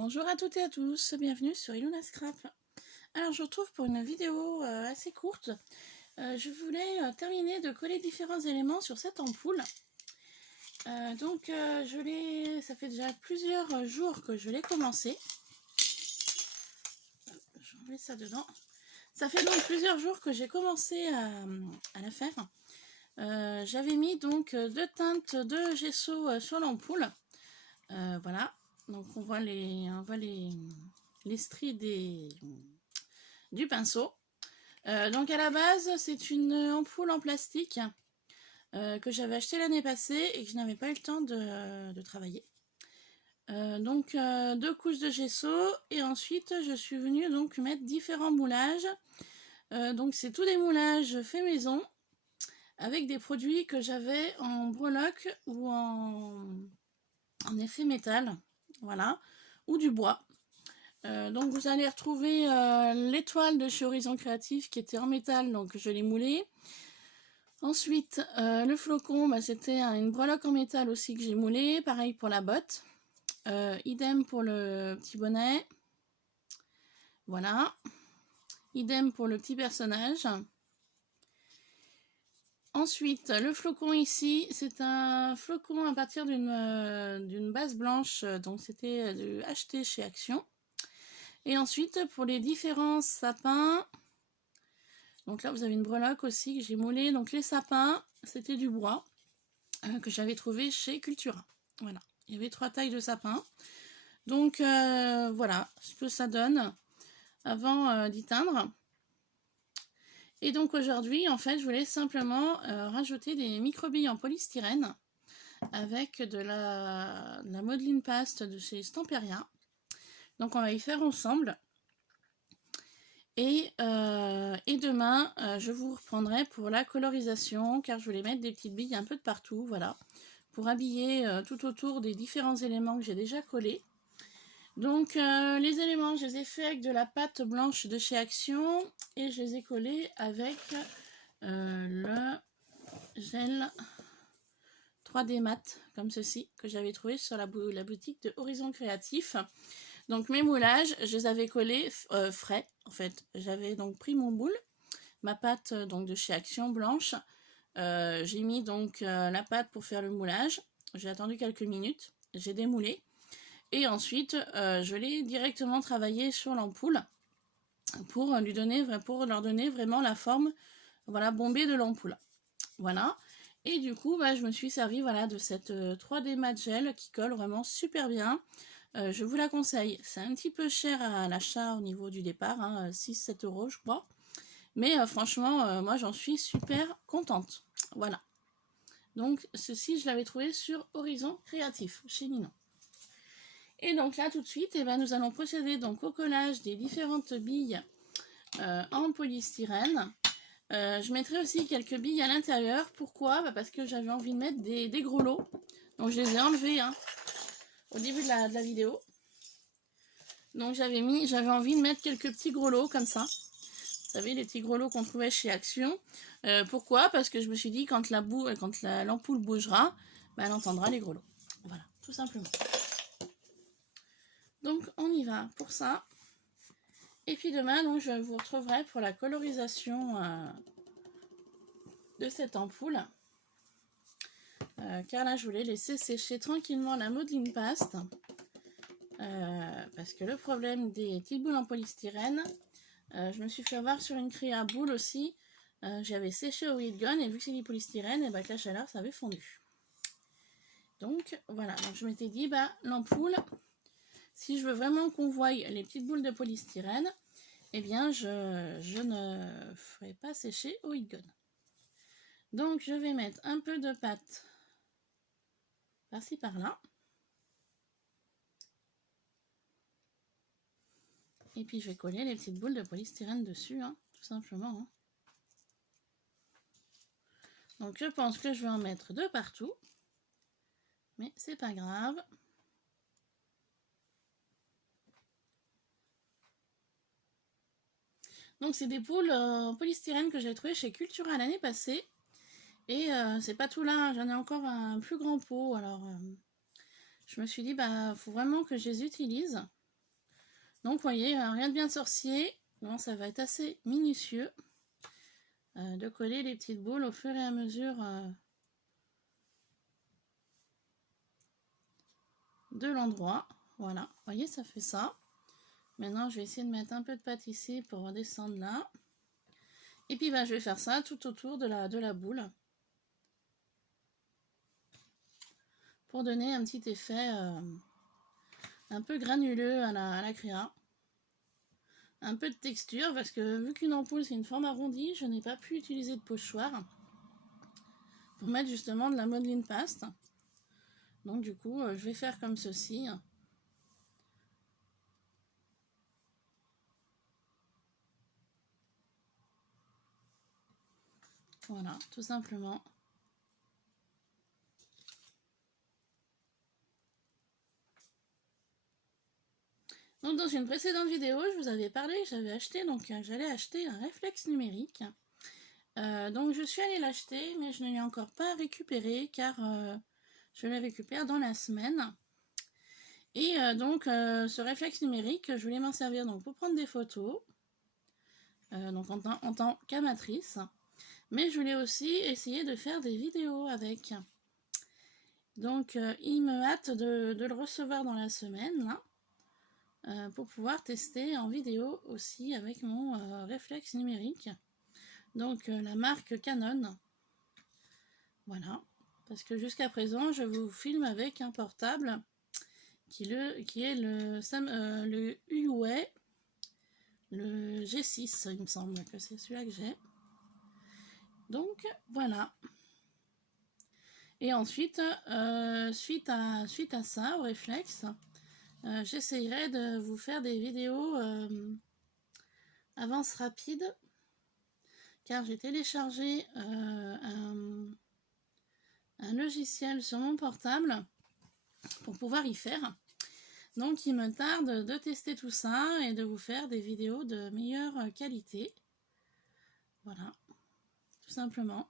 Bonjour à toutes et à tous, bienvenue sur Iluna Scrap. Alors je vous retrouve pour une vidéo assez courte. Je voulais terminer de coller différents éléments sur cette ampoule. Ça fait déjà plusieurs jours que je l'ai commencé. Je vais enlever ça dedans. Ça fait donc plusieurs jours que j'ai commencé à la faire. J'avais mis donc deux teintes de gesso sur l'ampoule. Voilà, donc on voit les stries du pinceau. Donc à la base, c'est une ampoule en plastique que j'avais acheté l'année passée et que je n'avais pas eu le temps de travailler. Deux couches de gesso et ensuite je suis venue donc mettre différents moulages. Donc c'est tous des moulages faits maison avec des produits que j'avais en breloque ou en effet métal, voilà, ou du bois. Donc vous allez retrouver l'étoile de chez Horizon Créatif qui était en métal, donc je l'ai moulé. Ensuite le flocon, c'était une breloque en métal aussi que j'ai moulé, pareil pour la botte. Idem pour le petit bonnet, voilà, idem pour le petit personnage. Ensuite le flocon ici, c'est un flocon à partir d'une base blanche, donc c'était acheté chez Action. Et ensuite pour les différents sapins, donc là vous avez une breloque aussi que j'ai moulée. Donc les sapins, c'était du bois que j'avais trouvé chez Cultura. Voilà, il y avait 3 tailles de sapins. Donc voilà ce que ça donne avant d'y teindre. Et donc aujourd'hui, en fait, je voulais simplement rajouter des microbilles en polystyrène avec de la modeline paste de chez Stamperia. Donc on va y faire ensemble. Et demain, je vous reprendrai pour la colorisation, car je voulais mettre des petites billes un peu de partout, voilà, pour habiller tout autour des différents éléments que j'ai déjà collés. Donc les éléments, je les ai faits avec de la pâte blanche de chez Action et je les ai collés avec le gel 3D mat, comme ceci, que j'avais trouvé sur la boutique de Horizon Créatif. Donc mes moulages, je les avais collés frais, en fait. J'avais donc pris mon moule, ma pâte donc de chez Action blanche. J'ai mis donc la pâte pour faire le moulage. J'ai attendu quelques minutes, j'ai démoulé. Et ensuite, je l'ai directement travaillé sur l'ampoule pour leur donner vraiment la forme, voilà, bombée de l'ampoule. Voilà. Et du coup, je me suis servi, voilà, de cette 3D mat gel qui colle vraiment super bien. Je vous la conseille. C'est un petit peu cher à l'achat au niveau du départ, hein, 6-7 € je crois. Mais franchement, moi j'en suis super contente. Voilà. Donc ceci, je l'avais trouvé sur Horizon Créatif, chez Ninon. Et donc là tout de suite, nous allons procéder donc au collage des différentes billes en polystyrène. Je mettrai aussi quelques billes à l'intérieur. Pourquoi? Parce que j'avais envie de mettre des gros lots. Donc je les ai enlevés au début de la vidéo. Donc j'avais envie de mettre quelques petits gros lots comme ça. Vous savez, les petits gros lots qu'on trouvait chez Action. Pourquoi? Parce que je me suis dit quand l'ampoule bougera, elle entendra les gros lots. Voilà, tout simplement. Donc on y va pour ça. Et puis demain, donc, je vous retrouverai pour la colorisation de cette ampoule. Car là, je voulais laisser sécher tranquillement la modeline paste. Parce que le problème des petites boules en polystyrène, je me suis fait avoir sur une craie à boules aussi. J'avais séché au heat gun et vu que c'est du polystyrène, et avec la chaleur, ça avait fondu. Donc voilà, donc je m'étais dit, l'ampoule, si je veux vraiment qu'on voie les petites boules de polystyrène, eh bien je ne ferai pas sécher au heat gun. Donc je vais mettre un peu de pâte par-ci par-là. Et puis je vais coller les petites boules de polystyrène dessus, hein, tout simplement. Hein. Donc je pense que je vais en mettre de partout. Mais c'est pas grave. Donc c'est des boules en polystyrène que j'ai trouvé chez Cultura l'année passée. Et c'est pas tout là, j'en ai encore un plus grand pot. Alors je me suis dit, faut vraiment que je les utilise. Donc vous voyez, rien de bien sorcier. Bon, ça va être assez minutieux de coller les petites boules au fur et à mesure de l'endroit. Voilà, vous voyez, ça fait ça. Maintenant, je vais essayer de mettre un peu de pâte ici pour redescendre là. Et puis, je vais faire ça tout autour de la boule. Pour donner un petit effet un peu granuleux à la créa. Un peu de texture, parce que vu qu'une ampoule, c'est une forme arrondie, je n'ai pas pu utiliser de pochoir pour mettre justement de la modeline paste. Donc du coup, je vais faire comme ceci. Voilà, tout simplement. Donc dans une précédente vidéo, je vous avais parlé que j'avais acheté, donc j'allais acheter un réflexe numérique. Donc je suis allée l'acheter, mais je ne l'ai encore pas récupéré car je le récupère dans la semaine. Et donc ce réflexe numérique, je voulais m'en servir donc pour prendre des photos, donc en tant qu'amatrice, mais je voulais aussi essayer de faire des vidéos avec. Donc il me hâte de le recevoir dans la semaine là. Pour pouvoir tester en vidéo aussi avec mon réflexe numérique. Donc la marque Canon. Voilà. Parce que jusqu'à présent, je vous filme avec un portable qui est le Huawei, le G6, il me semble que c'est celui-là que j'ai. Donc voilà. Et ensuite, suite à ça, au réflexe, j'essayerai de vous faire des vidéos avance rapide, car j'ai téléchargé un logiciel sur mon portable pour pouvoir y faire. Donc il me tarde de tester tout ça et de vous faire des vidéos de meilleure qualité. Voilà, tout simplement.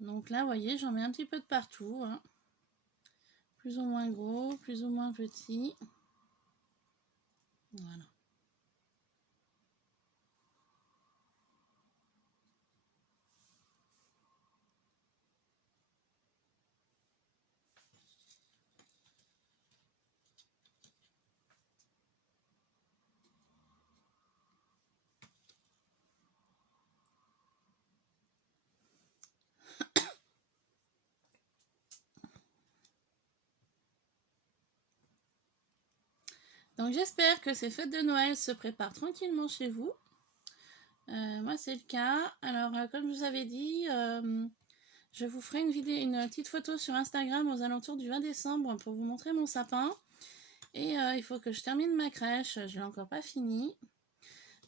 Donc là, vous voyez, j'en mets un petit peu de partout, hein. Plus ou moins gros, plus ou moins petit. Voilà. Donc j'espère que ces fêtes de Noël se préparent tranquillement chez vous. Moi c'est le cas. Alors comme je vous avais dit, je vous ferai une petite photo sur Instagram aux alentours du 20 décembre pour vous montrer mon sapin. Et il faut que je termine ma crèche, je l'ai encore pas fini.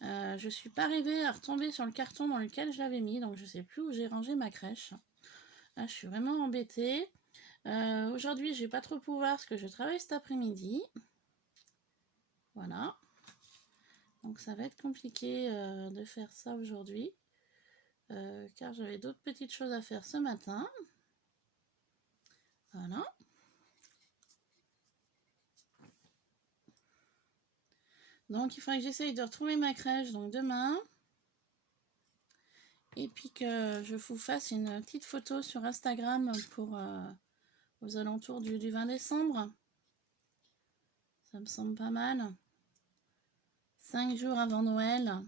Je suis pas arrivée à retomber sur le carton dans lequel je l'avais mis, donc je sais plus où j'ai rangé ma crèche. Là, je suis vraiment embêtée. Aujourd'hui, je vais pas trop pouvoir parce que je travaille cet après-midi. Voilà. Donc ça va être compliqué de faire ça aujourd'hui, car j'avais d'autres petites choses à faire ce matin. Voilà. Donc il faudrait que j'essaye de retrouver ma crèche donc demain. Et puis que je vous fasse une petite photo sur Instagram pour aux alentours du 20 décembre. Ça me semble pas mal. 5 jours avant Noël.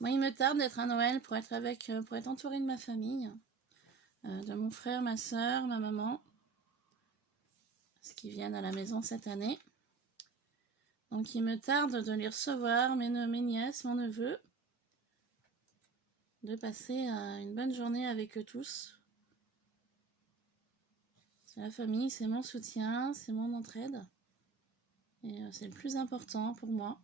Moi, il me tarde d'être à Noël pour être entourée de ma famille, de mon frère, ma soeur, ma maman, parce qu'ils viennent à la maison cette année. Donc, il me tarde de les recevoir, mes nièces, mon neveu, de passer une bonne journée avec eux tous. C'est la famille, c'est mon soutien, c'est mon entraide. Et c'est le plus important pour moi.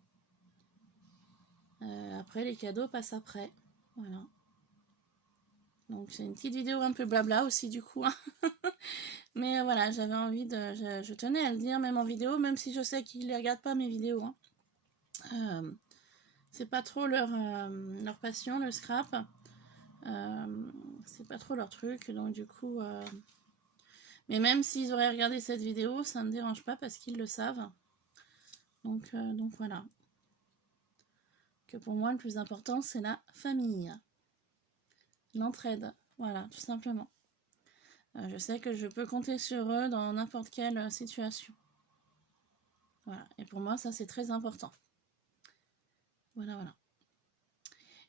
Après, les cadeaux passent après. Voilà. Donc c'est une petite vidéo un peu blabla aussi du coup. Hein. Mais voilà, j'avais envie de... Je tenais à le dire même en vidéo, même si je sais qu'ils ne regardent pas mes vidéos. Hein. C'est pas trop leur passion, le scrap. C'est pas trop leur truc, donc du coup... Mais même s'ils auraient regardé cette vidéo, ça ne me dérange pas parce qu'ils le savent. Donc voilà. Que pour moi, le plus important, c'est la famille. L'entraide. Voilà, tout simplement. Je sais que je peux compter sur eux dans n'importe quelle situation. Voilà. Et pour moi, ça, c'est très important. Voilà, voilà.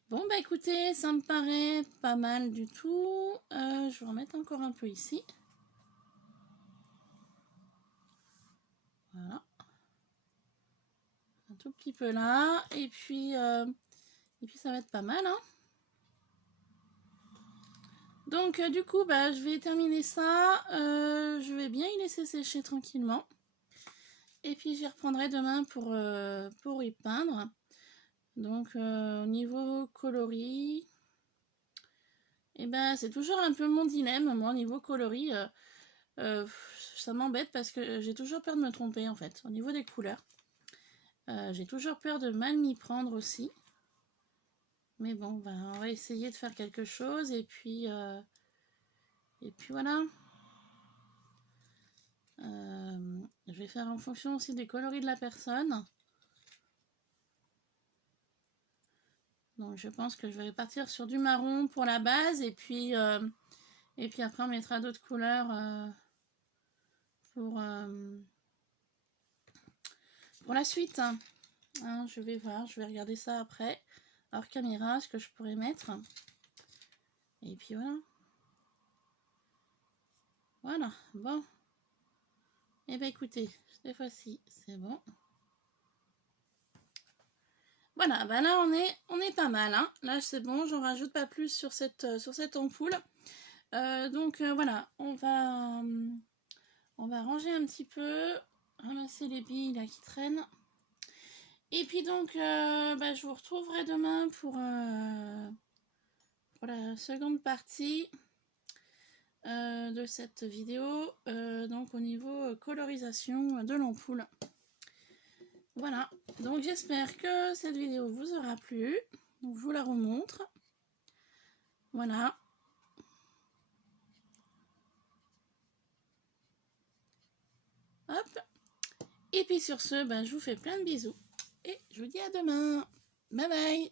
Bon, bah écoutez, ça me paraît pas mal du tout. Je vais remettre encore un peu ici. Voilà. Un tout petit peu là. Et puis ça va être pas mal, hein. Donc du coup, bah, je vais terminer ça. Je vais bien y laisser sécher tranquillement. Et puis j'y reprendrai demain pour y peindre. Donc au niveau coloris, et ben c'est toujours un peu mon dilemme, moi, au niveau coloris. Ça m'embête parce que j'ai toujours peur de me tromper en fait, au niveau des couleurs. J'ai toujours peur de mal m'y prendre aussi. Mais bon, ben, on va essayer de faire quelque chose et puis voilà. Je vais faire en fonction aussi des coloris de la personne. Donc je pense que je vais partir sur du marron pour la base et puis après on mettra d'autres couleurs pour la suite. Hein, je vais voir, je vais regarder ça après hors caméra, ce que je pourrais mettre. Et puis voilà. Voilà, bon. Et ben écoutez, cette fois-ci, c'est bon. Voilà, ben là on est pas mal. Hein. Là c'est bon, j'en rajoute pas plus sur cette ampoule. Donc voilà, on va ranger un petit peu, ramasser les billes là qui traînent. Et puis donc, je vous retrouverai demain pour la seconde partie de cette vidéo, donc au niveau colorisation de l'ampoule. Voilà, donc j'espère que cette vidéo vous aura plu. Donc, je vous la remontre. Voilà. Hop. Et puis sur ce, je vous fais plein de bisous. Et je vous dis à demain. Bye bye.